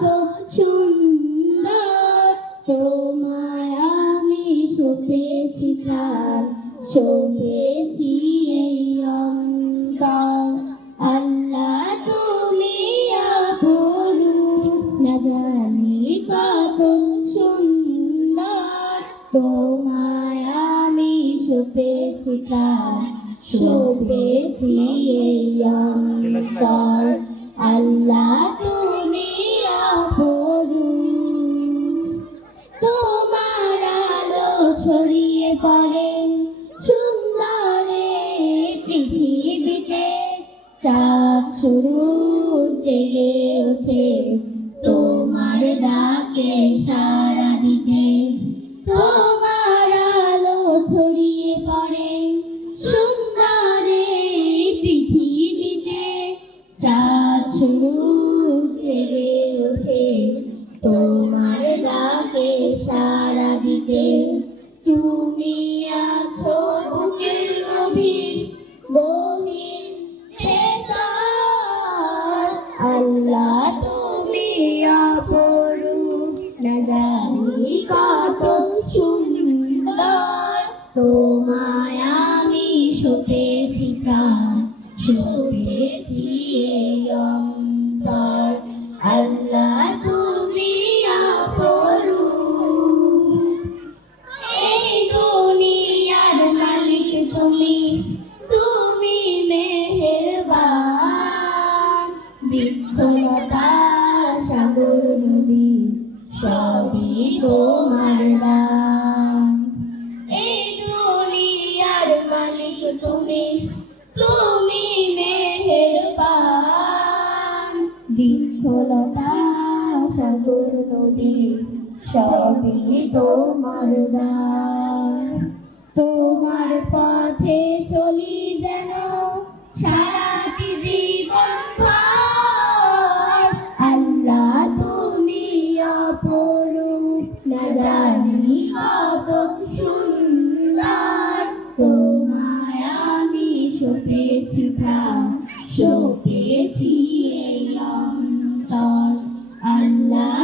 কত সুন্দর, তোমায় আমি সঁপেছি প্রাণ, সঁপেছি এই অন্তর। আল্লাহ তুমি আপরু, না জানি কত সুন্দর, তোমায় আমি সঁপেছি প্রাণ, সঁপেছি এই অন্তর। আল্লাহ তুমি আপরু, তোমার আলো ছড়িয়ে পড়ে সুন্দরে পৃথিবীতে, চাঁদ শুরু জেগে ওঠে তোমার ডাকে সাড়া দিতে। তোমার আলো ছড়িয়ে পড়ে সুন্দরে পৃথিবীতে, চাঁদ শুরু জেগে ওঠে তোমার ডাকে সাড়া দিতে। তুমি আছো বুকের গভীর গহীন ভেতর, আল্লাহ তুমি আপরু, না জানি কত সুন্দর, তোমায় আমি সঁপেছি প্রাণ, সঁপেছি এই অন্তর। আল্লাহ তুমি আপরু, এই দুনিয়ার মালিক তুমি, তুমি মেহেরবান। বৃক্ষলতা সাগর নদী সবই তোমার দান। এই দুনিয়ার মালিক তুমি, তুমি মেহেরবান। বৃক্ষলতা সাগর নদী সবই তোমার দান। তোমার পথে চলি যেন সারাটি জীবন ভর, আল্লাহ তুমি অপরূপ, না জানি কত সুন্দর, তোমায় আমি সঁপেছি প্রাণ, সঁপেছি এই অন্তর। আল্লাহ